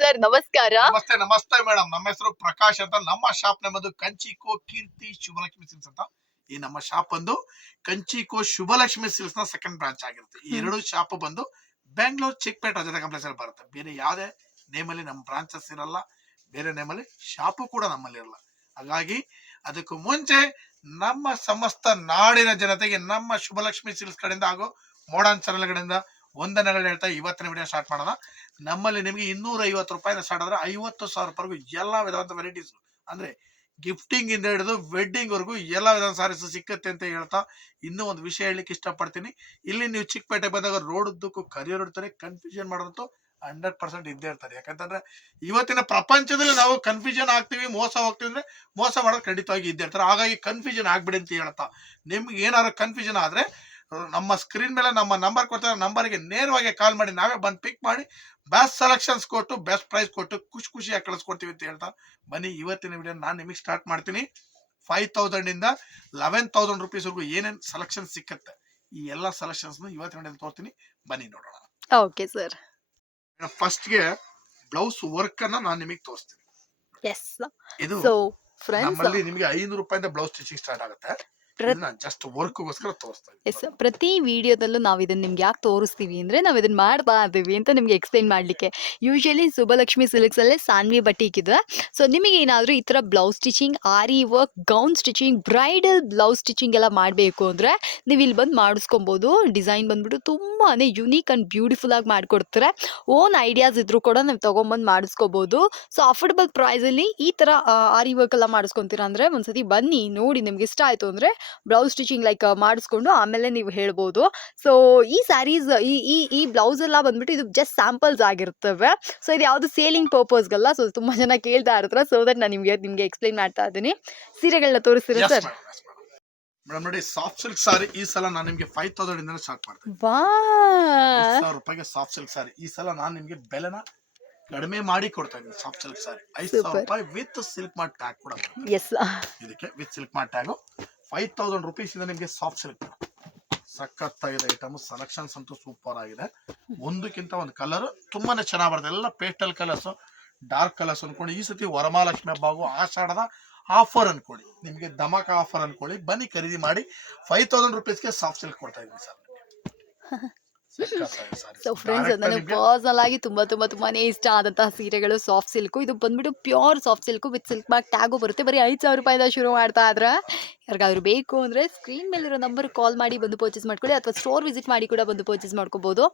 Sir ನಮಸ್ಕಾರ. ನಮಸ್ತೆ ನಮಸ್ತೆ ಮೇಡಮ್. ನಮ್ಮ ಹೆಸರು ಪ್ರಕಾಶ್ ಅಂತ. ನಮ್ಮ ಶಾಪ್ ನಮ್ಮದು ಕಂಚಿಕೋ ಕೀರ್ತಿ ಶುಭಲಕ್ಷ್ಮಿ ಸಿಲ್ಕ್ಸ್ ಅಂತ. ಈ ನಮ್ಮ ಶಾಪ್ ಬಂದು ಕಂಚಿಕೋ ಶುಭಲಕ್ಷ್ಮಿ ಸಿಲ್ಕ್ಸ್ ನ ಸೆಕೆಂಡ್ ಬ್ರಾಂಚ್ ಆಗಿರುತ್ತೆ. ಈ ಎರಡು ಶಾಪ್ ಬಂದು ಬೆಂಗಳೂರು ಚಿಕ್ಕಪೇಟೆ ರಜತ ಕಾಂಪ್ಲೆಕ್ಸ್ ಅಲ್ಲಿ ಬರುತ್ತೆ. ಬೇರೆ ಯಾವುದೇ ನೇಮ್ ಅಲ್ಲಿ ನಮ್ಮ ಬ್ರಾಂಚಸ್ ಇರಲ್ಲ, ಬೇರೆ ನೇಮ್ ಅಲ್ಲಿ ಶಾಪು ಕೂಡ ನಮ್ಮಲ್ಲಿ ಇರಲ್ಲ. ಹಾಗಾಗಿ ಅದಕ್ಕೂ ಮುಂಚೆ ನಮ್ಮ ಸಮಸ್ತ ನಾಡಿನ ಜನತೆಗೆ ನಮ್ಮ ಶುಭಲಕ್ಷ್ಮಿ ಸಿಲ್ಕ್ಸ್ ಕಡೆಯಿಂದ ಹಾಗೂ ಮೋಡರ್ನ್ ಚಾನೆಲ್ ಕಡೆಯಿಂದ ವಂದನೆಗಳು ಹೇಳ್ತಾ ಇವತ್ತಿನ ವಿಡಿಯೋ ಸ್ಟಾರ್ಟ್ ಮಾಡೋಣ. ನಮ್ಮಲ್ಲಿ ನಿಮಗೆ 250 ರೂಪಾಯಿಂದ ಸ್ಟಾರ್ಟ್ ಆದ್ರೆ 50,000 ರೂಪಾಯಿಗೂ ಎಲ್ಲಾ ವಿಧವಾದ ವೆರೈಟೀಸ್ ಅಂದ್ರೆ ಗಿಫ್ಟಿಂಗ್ ಇಂದ ಹಿಡಿದು ವೆಡ್ಡಿಂಗ್ ವರೆಗೂ ಎಲ್ಲಾ ವಿಧದ ಸಾರೀಸ್ ಸಿಕ್ಕತ್ತೆ ಅಂತ ಹೇಳ್ತಾ ಇನ್ನೂ ಒಂದು ವಿಷಯ ಹೇಳಲಿಕ್ಕೆ ಇಷ್ಟಪಡ್ತೀನಿ. ಇಲ್ಲಿ ನೀವು ಚಿಕ್ಕಪೇಟೆ ಬಂದಾಗ ರೋಡ್ ಉದ್ದಕ್ಕೂ ಕರಿಯರ್ ಇರ್ತಾರೆ, ಕನ್ಫ್ಯೂಷನ್ ಮಾಡೋದಂತೂ 100% ಇದ್ದೇ ಇರ್ತಾರೆ. ಯಾಕಂತಂದ್ರೆ ಇವತ್ತಿನ ಪ್ರಪಂಚದಲ್ಲಿ ನಾವು ಕನ್ಫ್ಯೂಷನ್ ಆಗ್ತೀವಿ, ಮೋಸ ಹೋಗ್ತೀವಿ ಅಂದ್ರೆ ಮೋಸ ಮಾಡೋದು ಖಂಡಿತವಾಗಿ ಇದ್ದೇ ಇರ್ತಾರೆ. ಹಾಗಾಗಿ ಕನ್ಫ್ಯೂಷನ್ ಆಗ್ಬಿಡಿ ಅಂತ ಹೇಳ್ತಾ, ನಿಮ್ಗೆ ಏನಾದ್ರು ಕನ್ಫ್ಯೂಷನ್ ಆದ್ರೆ ನಮ್ಮ ಸ್ಕ್ರೀನ್ ಮೇಲೆ ನಮ್ಮ ನಂಬರ್ ಕೊಡ್ತಾರೆ, ನಂಬರ್ಗೆ ನೇರವಾಗಿ ಕಾಲ್ ಮಾಡಿ ನಾವೇ ಬಂದು ಪಿಕ್ ಮಾಡಿ ಬೆಸ್ಟ್ ಸೆಲೆಕ್ಷನ್ಸ್ ಕೊಟ್ಟು ಬೆಸ್ಟ್ ಪ್ರೈಸ್ ಕೊಟ್ಟು ಖುಷಿಯಾಗಿ ಕಳಿಸ್ಕೊಡ್ತೀವಿ ಅಂತ ಹೇಳ್ತಾ ಬನ್ನಿ ಇವತ್ತಿನ ವಿಡಿಯೋ ನಾನು ನಿಮಗೆ ಸ್ಟಾರ್ಟ್ ಮಾಡ್ತೀನಿ. 5,000 ಇಂದ 11,000 ರುಪೀಸ್ವರೆಗೂ ಏನೇನು ಸೆಲೆಕ್ಷನ್ ಸಿಕ್ಕತ್ತೆ ಈ ಎಲ್ಲ ಸೆಲೆಕ್ಷನ್ಸ್ ಇವತ್ತಿನ ವಿಡಿಯೋ ತೋರ್ತೀನಿ, ಬನ್ನಿ ನೋಡೋಣ. Okay sir. ಫಸ್ಟ್ಗೆ ಬ್ಲೌಸ್ ವರ್ಕ್ ಅನ್ನ ನಾನು ನಿಮಗೆ ತೋರಿಸ್ತೀನಿ. ಎಸ್. ಇದು ಸೊ ಫ್ರೆಂಡ್ಸ್, ನಮ್ಮಲ್ಲಿ ನಿಮಗೆ 500 ರೂಪಾಯಿಂದ ಬ್ಲೌಸ್ ಸ್ಟಿಚಿಂಗ್ ಸ್ಟಾರ್ಟ್ ಆಗುತ್ತೆ. ಜಸ್ಟ್ ವರ್ಕ್ಗೋಸ್ಕರ ತೋರಿಸ್ತಾ ಎಸ್, ಪ್ರತಿ ವಿಡಿಯೋದಲ್ಲೂ ನಾವು ಇದನ್ನ ನಿಮ್ಗೆ ಯಾಕೆ ತೋರಿಸ್ತೀವಿ ಅಂದ್ರೆ ನಾವು ಇದನ್ನ ಮಾಡ್ತಾ ಇದ್ದೀವಿ ಅಂತ ನಿಮ್ಗೆ ಎಕ್ಸ್ಪ್ಲೈನ್ ಮಾಡ್ಲಿಕ್ಕೆ. ಯೂಶಲಿ ಶುಭಲಕ್ಷ್ಮಿ ಸಿಲ್ಕ್ಸ್ ಅಲ್ಲೇ ಸಾನ್ವಿ ಬಟೀಕ್ ಇದೆ. ಸೊ ನಿಮಗೆ ಏನಾದರೂ ಈ ಥರ blouse stitching, aari work, gown stitching, bridal blouse stitching ಎಲ್ಲ ಮಾಡಬೇಕು ಅಂದರೆ ನೀವು ಇಲ್ಲಿ ಬಂದು ಮಾಡಿಸ್ಕೊಬೋದು. ಡಿಸೈನ್ ಬಂದ್ಬಿಟ್ಟು ತುಂಬಾ ಯುನೀಕ್ ಆ್ಯಂಡ್ ಬ್ಯೂಟಿಫುಲ್ ಆಗಿ ಮಾಡಿಕೊಡ್ತಾರೆ. ಓನ್ ಐಡಿಯಾಸ್ ಇದ್ರೂ ಕೂಡ ನೀವು ತೊಗೊಂಬಂದು ಮಾಡಿಸ್ಕೋಬೋದು. ಸೊ ಅಫೋರ್ಡಬಲ್ ಪ್ರೈಸಲ್ಲಿ ಈ ಥರ ಆರಿ ವರ್ಕ್ ಎಲ್ಲ ಮಾಡಿಸ್ಕೊತೀರಾ ಅಂದರೆ ಒಂದ್ಸತಿ ಬನ್ನಿ ನೋಡಿ, ನಿಮ್ಗೆ ಇಷ್ಟ ಆಯಿತು ಅಂದರೆ ಬ್ಲೌಸ್ ಸ್ಟಿಚಿಂಗ್ ಲೈಕ್ ಮಾಡಿಸ್ಕೊಂಡು ಆಮೇಲೆ ನೀವು ಹೇಳ್ಬೋದು. ಸೊ ಈ ಸ್ಯಾರೀಸ್ ಈ ಬ್ಲೌಸ್ ಎಲ್ಲ ಬಂದ್ಬಿಟ್ಟು ಇದು ಜಸ್ಟ್ ಸ್ಯಾಂಪಲ್ಸ್ ಆಗಿರ್ತವೆ. ಸೊ ಇದು ಯಾವುದು ಸೇಲಿಂಗ್ ಪರ್ಪಸ್ಗಲ್ಲ. ಸೊ ತುಂಬಾ ಜನ ಕೇಳ್ತಾ ಇರ್ತಾರೆ, ಸೊ ದಟ್ ನಾನು ನಿಮ್ಗೆ ಎಕ್ಸ್ಪ್ಲೈನ್ ಮಾಡ್ತಾ ಇದ್ದೀನಿ. ಸೀರೆಗಳನ್ನ ತೋರಿಸ್ತೀರಾ ಸರ್? ಮೇಡಮ್ ನೋಡಿ, ಸಾಫ್ಟ್ ಸಿಲ್ಕ್ ಸಾರಿ ಈ ಸಲ ನಾನು ನಿಮಗೆ 5,000 ಇಂದ ಸ್ಟಾರ್ಟ್ ಮಾಡ್ತೀನಿ. ವಾ, 5,000 ರೂಪಾಯಿಗೆ ಸಾಫ್ಟ್ ಸಿಲ್ಕ್ ಸಾರಿ ಈ ಸಲ ನಾನು ನಿಮಗೆ ಬೆಲೆನ ಕಡಿಮೆ ಮಾಡಿ ಕೊಡ್ತಾ ಇದ್ದೀನಿ. ಸಾಫ್ಟ್ ಸಿಲ್ಕ್ ಸಾರಿ 5,000 ರೂಪಾಯಿ ವಿತ್ ಸಿಲ್ಕ್ ಮಾರ್ಟ್ ಟ್ಯಾಗ್ ಕೂಡ ಎಸ್. ಇದಕ್ಕೆ with silk mart tag 5,000 rupees ಇಂದ ನಿಮಗೆ ಸಾಫ್ಟ್ ಸಿಲ್ಕ್ ಸಖತ್ತಾಗಿದೆ ಐಟಮ್. ಸೆಲೆಕ್ಷನ್ಸ್ ಅಂತೂ ಸೂಪರ್ ಆಗಿದೆ. ಒಂದಕ್ಕಿಂತ ಒಂದು ಕಲರ್ ತುಂಬಾನೇ ಚೆನ್ನಾಗಿ ಬರ್ತದೆ. ಎಲ್ಲ ಪೇಸ್ಟಲ್ ಕಲರ್ಸ್, ಡಾರ್ಕ್ ಕಲರ್ಸ್ ಅನ್ಕೊಂಡು ಈ ಸತಿ ವರಮಹಾಲಕ್ಷ್ಮಿ ಹಬ್ಬ ಆಷಾಢದ ಆಫರ್ ಅನ್ಕೊಳ್ಳಿ, ನಿಮಗೆ ಧಮಾಕ ಆಫರ್ ಅನ್ಕೊಳ್ಳಿ, ಬನ್ನಿ ಖರೀದಿ ಮಾಡಿ. 5,000 ರುಪೀಸ್ಗೆ ಸಾಫ್ಟ್ ಸಿಲ್ಕ್ ಕೊಡ್ತಾ ಇದ್ದೀನಿ ಸರ್. ಸೊ ಫ್ರೆಂಡ್ಸ್, ನನಗೆ ಪರ್ಸನಲ್ ಆಗಿ ತುಂಬಾನೇ ಇಷ್ಟ ಆದಂತಹ ಸೀರೆಗಳು ಸಾಫ್ಟ್ ಸಿಲ್ಕು. ಇದು ಬಂದ್ಬಿಟ್ಟು pure soft silk with silk mark tag ಬರುತ್ತೆ. ಬರೀ 5,000 ರೂಪಾಯಿಂದ ಶುರು ಮಾಡ್ತಾ ಇದ್ರೆ ಯಾರಿಗಾದ್ರು ಬೇಕು ಅಂದರೆ ಸ್ಕ್ರೀನ್ ಮೇಲಿರೋ ನಂಬರ್ ಕಾಲ್ ಮಾಡಿ ಬಂದು ಪರ್ಚೇಸ್ ಮಾಡ್ಕೊಳ್ಳಿ, ಅಥವಾ ಸ್ಟೋರ್ ವಿಸಿಟ್ ಮಾಡಿ ಕೂಡ ಬಂದು ಪರ್ಚೇಸ್ ಮಾಡ್ಕೋಬಹುದು.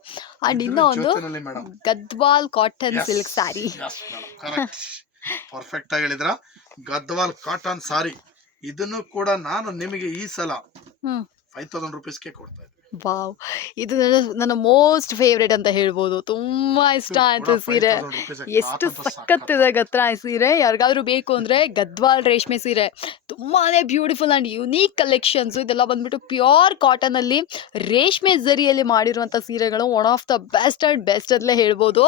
ಅಂಡ್ ಇನ್ನೂ ಒಂದು Gadwal cotton silk sari. Perfect ಆಗಿ ಹೇಳಿದ್ರ, ಗದ್ವಾಲ್ ಕಾಟನ್ ಸಾರಿ ಇದನ್ನು ಕೂಡ ನಾನು ನಿಮಗೆ ಈ ಸಲ 5,000 ರುಪೀಸ್ಗೆ ಕೊಡ್ತಾ ಇದ್ದೀನಿ. ವಾವ್, ಇದು ನನ್ನ ಮೋಸ್ಟ್ ಫೇವ್ರೇಟ್ ಅಂತ ಹೇಳ್ಬೋದು. ತುಂಬಾ ಇಷ್ಟ ಆಯ್ತು ಸೀರೆ. ಎಷ್ಟು ಸಖತ್ತಿದೆ ಗೊತ್ತಾ ಈ ಸೀರೆ. ಯಾರಿಗಾದ್ರೂ ಬೇಕು ಅಂದ್ರೆ ಗದ್ವಾಲ್ ರೇಷ್ಮೆ ಸೀರೆ ತುಂಬಾನೇ ಬ್ಯೂಟಿಫುಲ್ ಅಂಡ್ ಯುನೀಕ್ ಕಲೆಕ್ಷನ್ಸ್. ಇದೆಲ್ಲ ಬಂದ್ಬಿಟ್ಟು ಪ್ಯೂರ್ ಕಾಟನ್ ಅಲ್ಲಿ ರೇಷ್ಮೆ ಜರಿಯಲ್ಲಿ ಮಾಡಿರುವಂತ ಸೀರೆಗಳು one of the best and best ಅಂತಲೇ ಹೇಳ್ಬೋದು.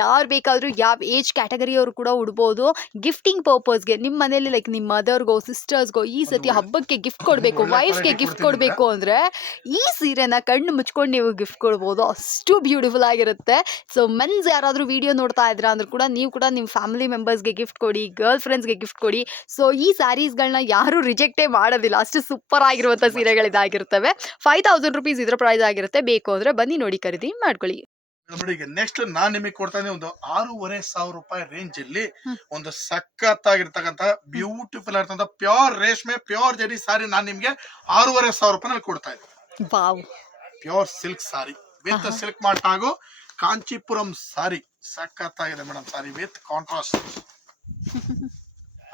ಯಾರು ಬೇಕಾದ್ರೂ ಯಾವ ಏಜ್ ಕ್ಯಾಟಗರಿಯವರು ಕೂಡ ಉಡ್ಬೋದು. ಗಿಫ್ಟಿಂಗ್ ಪರ್ಪಸ್ಗೆ ನಿಮ್ಮ ಮನೇಲಿ ಲೈಕ್ ನಿಮ್ಮ ಮದರ್ಗೋ ಸಿಸ್ಟರ್ಸ್ಗೋ ಈ ಸತಿ ಹಬ್ಬಕ್ಕೆ ಗಿಫ್ಟ್ ಕೊಡಬೇಕು, ವೈಫ್ಗೆ ಗಿಫ್ಟ್ ಕೊಡಬೇಕು ಅಂದ್ರೆ ಈ ಸೀರೆನ ಕಣ್ಣು ಮುಚ್ಕೊಂಡು ನೀವು ಗಿಫ್ಟ್ ಕೊಡ್ಬೋದು. ಅಷ್ಟು ಬ್ಯೂಟಿಫುಲ್ ಆಗಿರುತ್ತೆ. ಸೊ ಮೆನ್ಸ್ ಯಾರಾದರೂ ವಿಡಿಯೋ ನೋಡ್ತಾ ಇದ್ರ ಅಂದ್ರೂ ಕೂಡ ನೀವು ಕೂಡ ನಿಮ್ಮ ಫ್ಯಾಮಿಲಿ ಮೆಂಬರ್ಸ್ಗೆ ಗಿಫ್ಟ್ ಕೊಡಿ, ಗರ್ಲ್ ಫ್ರೆಂಡ್ಸ್ಗೆ ಗಿಫ್ಟ್ ಕೊಡಿ. ಸೊ ಈ ಸ್ಯಾರೀಸ್ಗಳನ್ನ ಯಾರು ರಿಜೆಕ್ಟೇ ಮಾಡೋದಿಲ್ಲ, ಅಷ್ಟು ಸೂಪರ್ ಆಗಿರುವಂಥ ಸೀರೆಗಳಿದಾಗಿರ್ತವೆ. 5,000 ರುಪೀಸ್ ಇದರ ಪ್ರೈಸ್ ಆಗಿರುತ್ತೆ. ಬೇಕು ಅಂದ್ರೆ ಬನ್ನಿ ನೋಡಿ ಖರೀದಿ ಮಾಡ್ಕೊಳ್ಳಿ. ನೆಕ್ಸ್ಟ್ ನಾನ್ ನಿಮಗೆ ಕೊಡ್ತಾ ಇದ್ದೀನಿ ಒಂದು 6,500 ರೂಪಾಯಿ ರೇಂಜ್ ಅಲ್ಲಿ ಒಂದು ಸಖತ್ತಾಗಿರ್ತಕ್ಕಂಥ ಬ್ಯೂಟಿಫುಲ್ ಆಗಿರ್ತಕ್ಕಂಥ ಪ್ಯೂರ್ ರೇಷ್ಮೆ ಪ್ಯೂರ್ ಜರಿ ಸಾರಿ ನಾನು ನಿಮ್ಗೆ 6,500 ರೂಪಾಯಿ ಕೊಡ್ತಾ ಇದ್ದೀನಿ. Wow, pure silk sorry with silk mart ಹಾಗೂ ಕಾಂಚೀಪುರಂ ಸಾರಿ ಸಖತ್ತಾಗಿದೆ ಮೇಡಮ್. ಸಾರಿ ವಿತ್ ಕಾಂಟ್ರಾಸ್ಟ್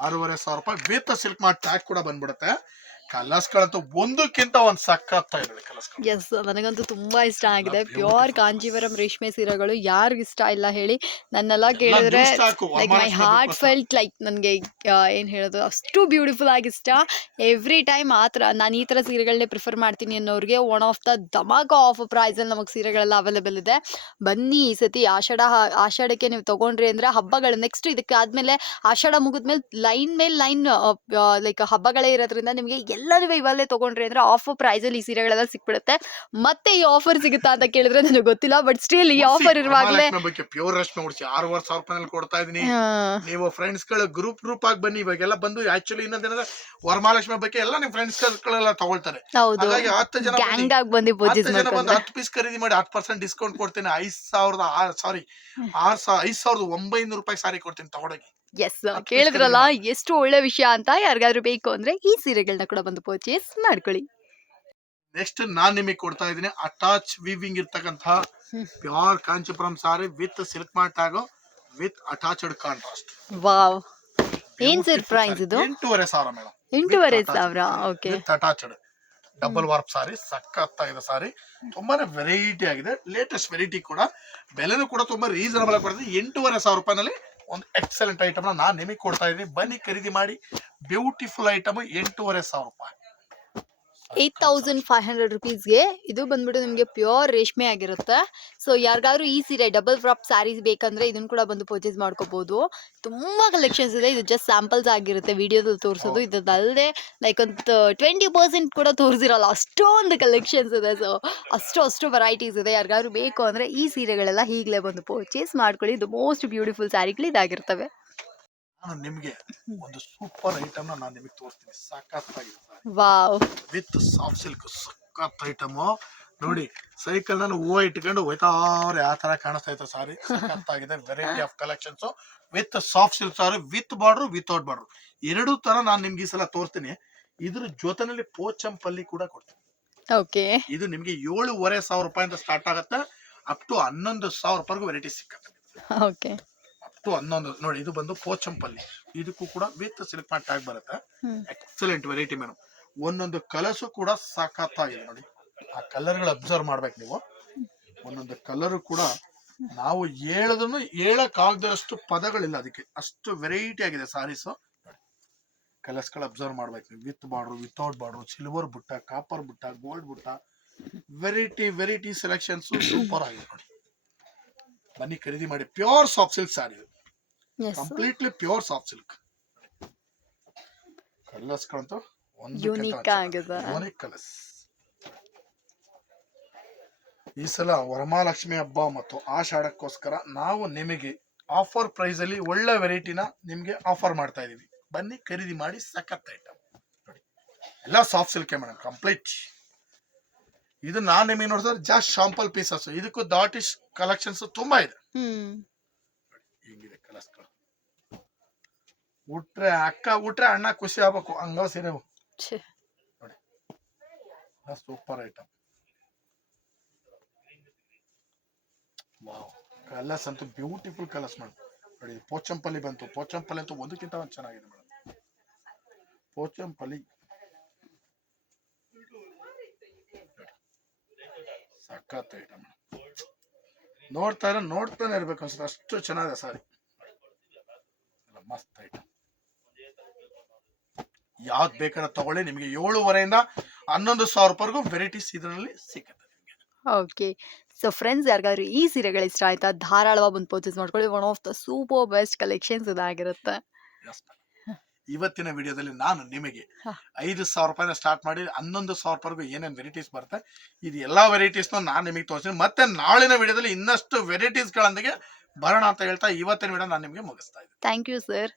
6,500 ರೂಪಾಯಿ ವಿತ್ ಸಿಲ್ಕ್ ಮಾರ್ಟ್ ಟ್ಯಾಗ್ ಕೂಡ ಬಂದ್ಬಿಡುತ್ತೆ. ಕಲರ್ಸ್ಗಳಂತೂ ಒಂದಕ್ಕಿಂತ ಒಂದು ಸಖತ್ತಾಗಿದೆ ಕಲರ್ಸ್. ಎಸ್, ನನಗಂತೂ ತುಂಬಾ ಇಷ್ಟ ಆಗಿದೆ. ಪ್ಯೂರ್ ಕಾಂಜೀವರಂ ರೇಷ್ಮೆ ಸೀರೆಗಳು ಯಾರಿಗ ಇಷ್ಟ ಇಲ್ಲ ಹೇಳಿ? ನನ್ನೆಲ್ಲ ಕೇಳಿದ್ರೆ like my heart felt like ನನಗೆ ಏನು ಹೇಳೋದು, ಅಷ್ಟು ಬ್ಯೂಟಿಫುಲ್ ಆಗಿ ಇಷ್ಟ. ಎವ್ರಿ ಟೈಮ್ ಆ ಥರ ನಾನು ಈ ಥರ ಸೀರೆಗಳನ್ನೇ ಪ್ರಿಫರ್ ಮಾಡ್ತೀನಿ ಅನ್ನೋರಿಗೆ ಒನ್ ಆಫ್ ದ ಧಮಾಕ ಆಫ್ ಪ್ರೈಸಲ್ಲಿ ನಮಗೆ ಸೀರೆಗಳೆಲ್ಲ ಅವೈಲೇಬಲ್ ಇದೆ. ಬನ್ನಿ ಈ ಸತಿ ಆಷಾಢಕ್ಕೆ ನೀವು ತೊಗೊಂಡ್ರಿ ಅಂದರೆ ಹಬ್ಬಗಳು ನೆಕ್ಸ್ಟ್ ಇದಕ್ಕೆ ಆದಮೇಲೆ ಆಷಾಢ ಮುಗಿದ್ಮೇಲೆ ಲೈನ್ ಲೈನ್ ಲೈಕ್ ಹಬ್ಬಗಳೇ ಇರೋದ್ರಿಂದ ನಿಮಗೆ ಎಲ್ಲರೂ ಇವಲ್ಲೇ ತಗೊಂಡ್ರಿ ಅಂದ್ರೆ ಆಫರ್ ಪ್ರೈಸ್ ಅಲ್ಲಿ ಈ ಸೀರೆಗಳೆಲ್ಲ ಸಿಕ್ಬಿಡುತ್ತೆ. ಮತ್ತೆ ಈ ಆಫರ್ ಸಿಗುತ್ತಾ ಅಂತ ಕೇಳಿದ್ರೆ ನನಗೆ ಗೊತ್ತಿಲ್ಲ, ಬಟ್ ಸ್ಟಿಲ್ ಈ ಆಫರ್ ಇರುವಾಗಲೇ ಬಗ್ಗೆ ಪ್ಯೂರ್ ರೇಷ್ಮೆ ಉಡ್ಸಿ 6,500 ಕೊಡ್ತಾ ಇದೀನಿ. ನೀವು ಫ್ರೆಂಡ್ಸ್ ಗಳು ಗ್ರೂಪ್ ಆಗಿ ಬನ್ನಿ. ಇವಾಗೆಲ್ಲ ಬಂದು ಆಕ್ಚುಲಿ ಇನ್ನೊಂದೇನಂದ್ರೆ ವರಮಹಾಲಕ್ಷ್ಮಿ ಬಗ್ಗೆ ಎಲ್ಲ ನಿಮ್ ಫ್ರೆಂಡ್ಸ್ ಗಳೆಲ್ಲ ತಗೊಳ್ತಾರೆ. ಹೌದು, ಹಾಗಾಗಿ 10 ಜನ ಗ್ಯಾಂಗ್ ಆಗಿ ಬಂದು ಪರ್ಚೇಸ್ ಮಾಡ್ಕೊಂಡು 10 ಪೀಸ್ ಖರೀದಿ ಮಾಡಿ 10% ಡಿಸ್ಕೌಂಟ್ ಕೊಡ್ತೇನೆ. 5,900 ರೂಪಾಯಿ ಸಾರಿ ಕೊಡ್ತೀನಿ ತಗೊಳಗಿ. ಎಸ್, ಕೇಳಿದ್ರಲ್ಲ ಎಷ್ಟು ಒಳ್ಳೆ ವಿಷಯ ಅಂತ. ಯಾರಿಗಾದ್ರೂ ಬೇಕು ಅಂದ್ರೆ ಈ ಸೀರೆಗಳನ್ನ ಕೂಡ ಬಂದು ಪರ್ಚೇಸ್ ಮಾಡ್ಕೊಳ್ಳಿ. ನೆಕ್ಸ್ಟ್ ನಾನ್ ನಿಮಗೆ ಕೊಡ್ತಾ ಇದೀನಿ ಅಟ್ಯಾಚ್ ವೀವಿಂಗ್ ಇರ್ತಕ್ಕಂತಹ pure Kanchipuram sari with silk mart ಆಗೋ ವಿತ್ ಅಟ್ಯಾಚ್ಡ್ ಕಾಂಟ್ರಾಸ್ಟ್. ವಾವ್, ಏನ್ ಸರ್ ಪ್ರೈಸ್ ಇದು? 8,500 madam. 8,500. Okay, attached double warp sari ಸಕ್ಕತ್ತಾಗಿದೆ ಸಾರಿ. ತುಂಬಾನೇ ವೆರೈಟಿ ಆಗಿದೆ, ಲೇಟೆಸ್ಟ್ ವೆರೈಟಿ ಕೂಡ. ಬೆಲೆನೂ ಕೂಡ ತುಂಬಾ ರೀಸನಬಲ್ ಆಗಿ ಕೊಡ್ತೀವಿ. 8,500 ರೂಪಾಯಿನಲ್ಲಿ ಒಂದು ಎಕ್ಸಲೆಂಟ್ ಐಟಮ್ ನಾನು ನಿಮಗೆ ಕೊಡ್ತಾ ಇದ್ದೀನಿ. ಬನ್ನಿ ಖರೀದಿ ಮಾಡಿ. ಬ್ಯೂಟಿಫುಲ್ ಐಟಮ್ 8,500 ರೂಪಾಯಿ. 8,500 ರುಪೀಸ್ಗೆ ಇದು ಬಂದ್ಬಿಟ್ಟು ನಿಮಗೆ ಪ್ಯೂರ್ ರೇಷ್ಮೆ ಆಗಿರುತ್ತೆ. ಸೊ ಯಾರಿಗಾದ್ರೂ ಈ ಸೀರೆ ಡಬಲ್ ಫ್ರಾಪ್ ಸ್ಯಾರೀಸ್ ಬೇಕಂದ್ರೆ ಇದನ್ನ ಕೂಡ ಬಂದು ಪರ್ಚೇಸ್ ಮಾಡ್ಕೋಬಹುದು. ತುಂಬಾ ಕಲೆಕ್ಷನ್ಸ್ ಇದೆ. ಇದು ಜಸ್ಟ್ ಸ್ಯಾಂಪಲ್ಸ್ ಆಗಿರುತ್ತೆ ವಿಡಿಯೋದಲ್ಲಿ ತೋರಿಸೋದು. ಇದಲ್ಲದೆ ಲೈಕ್ ಒಂದು 20% ಕೂಡ ತೋರಿಸಿರಲ್ಲ, ಅಷ್ಟೊಂದು ಕಲೆಕ್ಷನ್ಸ್ ಇದೆ. ಸೊ ಅಷ್ಟು ವೆರೈಟೀಸ್ ಇದೆ. ಯಾರಿಗಾದ್ರೂ ಬೇಕು ಅಂದ್ರೆ ಈ ಸೀರೆಗಳೆಲ್ಲ ಈಗಲೇ ಬಂದು ಪರ್ಚೇಸ್ ಮಾಡ್ಕೊಳ್ಳಿ. ಇದು ಮೋಸ್ಟ್ ಬ್ಯೂಟಿಫುಲ್ ಸ್ಯಾರಿಗಳು ಇದಾಗಿರ್ತವೆ. ನಾನು ನಿಮಗೆ ಒಂದು ಸೂಪರ್ ಐಟಮ್ ನಾನು ನಿಮಗೆ ತೋರಿಸ್ತೀನಿ. ಸಖತ್ತಾಗಿದೆ ವಾವ್, ವಿತ್ ಸಾಫ್ಟ್ ಸಿಲ್ಕ್ ಸಖತ್ ಐಟಮ್ ನೋಡಿ. ಸೈಕಲ್ ನಾನು ಹೂವು ಇಟ್ಕೊಂಡು ಹೋಯ್ತಾವ್ರೆ ಆ ತರ ಕಾಣಿಸ್ತಾ ಇತ್ತು ಸಾರಿ. ಸಖತ್ತಾಗಿದೆ. Variety of collections with soft silk sorry with border without border ಎರಡು ತರ ನಾನು ನಿಮ್ಗೆ ಈ ಸಲ ತೋರಿಸ್ತೀನಿ. ಇದ್ರ ಜೊತೆನಲ್ಲಿ ಪೋಚಂಪಲ್ಲಿ ಕೂಡ ಕೊಡ್ತೀನಿ. ಓಕೆ, ಇದು ನಿಮ್ಗೆ 7,500 ರೂಪಾಯಿಂದ ಸ್ಟಾರ್ಟ್ ಆಗುತ್ತೆ. ಅಪ್ ಟು 11,000 ರೂಪಾಯಿಗೂ ವೆರೈಟಿ ಸಿಕ್ಕತ್ತೆ. ಓಕೆ, ಅಪ್ ಟು 11 ನೋಡಿ. ಇದು ಬಂದು ಪೋಚಂಪಲ್ಲಿ, ಇದಕ್ಕೂ ಕೂಡ ವಿತ್ ಸಿಲ್ಕ್ ಮ್ಯಾಟ್ ಟ್ಯಾಗ್ ಬರುತ್ತೆ. Excellent variety madam. ಒಂದೊಂದು ಕಲರ್ಸು ಕೂಡ ಸಖತ್ತಾಗಿದೆ ನೋಡಿ. ಆ ಕಲರ್ಗಳು ಅಬ್ಸರ್ವ್ ಮಾಡ್ಬೇಕು ನೀವು. ಒಂದೊಂದು ಕಲರ್ ಕೂಡ ನಾವು ಹೇಳಕ್ ಆಗದಷ್ಟು ಪದಗಳಿಲ್ಲ ಅದಕ್ಕೆ, ಅಷ್ಟು ವೆರೈಟಿ ಆಗಿದೆ ಸಾರೀಸ್. ಕಲರ್ಸ್ಗಳು ಅಬ್ಸರ್ವ್ ಮಾಡ್ಬೇಕು ನೀವು. With border without border, silver ಬುಟ್ಟ, ಕಾಪರ್ ಬುಟ್ಟ, ಗೋಲ್ಡ್ ಬುಟ್ಟ, ವೆರೈಟಿ ಸೆಲೆಕ್ಷನ್ಸ್ ಸೂಪರ್ ಆಗಿದೆ ನೋಡಿ. ಬನ್ನಿ ಖರೀದಿ ಮಾಡಿ. Pure soft silk sari, completely pure soft silk. ಕಲರ್ಸ್ಗಳಂತೂ ಯೂನಿಕ್ ಆಗಿದೆ. Unique colours. ಈ ಸಲ ವರಮಹಾಲಕ್ಷ್ಮಿ ಹಬ್ಬ ಮತ್ತು ಆಷಾಢಕ್ಕೋಸ್ಕರ ನಾವು ನಿಮಗೆ ಆಫರ್ ಪ್ರೈಸ್ ಅಲ್ಲಿ ಒಳ್ಳೆ ವೆರೈಟಿನ ನಿಮ್ಗೆ ಆಫರ್ ಮಾಡ್ತಾ ಇದೀವಿ. ಬನ್ನಿ ಖರೀದಿ ಮಾಡಿ. ಸಖತ್ ಐಟಮ್ ನೋಡಿ. ಎಲ್ಲ ಸಾಫ್ಟ್ ಸಿಲ್ಕ್ ಮೇಡಮ್ ಕಂಪ್ಲೀಟ್. ಇದು ನಾನು ನಿಮಗೆ ನೋಡಿದ್ರೆ ಜಸ್ಟ್ ಶಾಂಪಲ್ ಪೀಸಸ್. ಇದಕ್ಕೂ ದಾಟಿಶ್ ಕಲೆಕ್ಷನ್ಸ್ ತುಂಬಾ ಇದೆ. ಹೀಗಿದೆ ಕಲರ್ಸ್ಗಳು. ಉಟ್ರೆ ಅಣ್ಣ ಖುಷಿ ಆಗ್ಬೇಕು ಹಂಗ ಸೀರೆ ನೋಡಿ. Super item. ವಾವ್, ಕಲರ್ಸ್ ಅಂತೂ ಬ್ಯೂಟಿಫುಲ್ ಕಲರ್ಸ್ ಮೇಡಮ್ ನೋಡಿ. ಪೋಚಂಪಲ್ಲಿ ಬಂತು. ಪೋಚಂಪಲ್ಲಿ ಅಂತೂ ಒಂದಕ್ಕಿಂತ ಒಂದು ಚೆನ್ನಾಗಿದೆ ಮೇಡಮ್. ಪೋಚಂಪಲ್ಲಿ ಸಖತ್ ಐಟಮ್. ನೋಡ್ತಾನೆ ಇರ್ಬೇಕು ಅನ್ಸುತ್ತೆ, ಅಷ್ಟು ಚೆನ್ನಾಗಿದೆ ಸಾರಿ. ಮಸ್ತ್ ಐಟಮ್. ಯಾವ್ದು ಬೇಕಾದ್ರೆ ತಗೊಳ್ಳಿ. ನಿಮಗೆ 7,500 11,000 ರೂಪಾಯಿಗೂ ವೆರೈಟೀಸ್ ಇದರಲ್ಲಿ ಸಿಗುತ್ತೆ. ಓಕೆ, ಸೊ ಫ್ರೆಂಡ್ಸ್, ಯಾರಿಗಾದ್ರೂ ಈ ಸೀರೆಗಳು ಇಷ್ಟ ಆಯ್ತಾ ಧಾರಾಳವಾಗಿ ಬಂದು ಪರ್ಚೇಸ್ ಮಾಡ್ಕೊಳ್ಳಿ. One of the super best collections ಇದಾಗಿರುತ್ತೆ. ಇವತ್ತಿನ ವಿಡಿಯೋದಲ್ಲಿ ನಾನು ನಿಮಗೆ 5,000 ರೂಪಾಯಿನ ಸ್ಟಾರ್ಟ್ ಮಾಡಿ 11,000 ರೂಪಾಯಿಗೂ ಏನೇನು ವೆರೈಟೀಸ್ ಬರುತ್ತೆ ಇದು ಎಲ್ಲಾ ವೆರೈಟೀಸ್ ನಾನು ನಿಮಗೆ ತೋರಿಸ್ತೀನಿ. ಮತ್ತೆ ನಾಳಿನ ವಿಡಿಯೋದಲ್ಲಿ ಇನ್ನಷ್ಟು ವೆರೈಟೀಸ್ ಗಳೊಂದಿಗೆ ಬರೋಣ ಅಂತ ಹೇಳ್ತಾ ಇವತ್ತಿನ ವಿಡಿಯೋ ನಾನು ನಿಮಗೆ ಮುಗಿಸ್ತಾ ಇದ್ದೀನಿ. Thank you sir.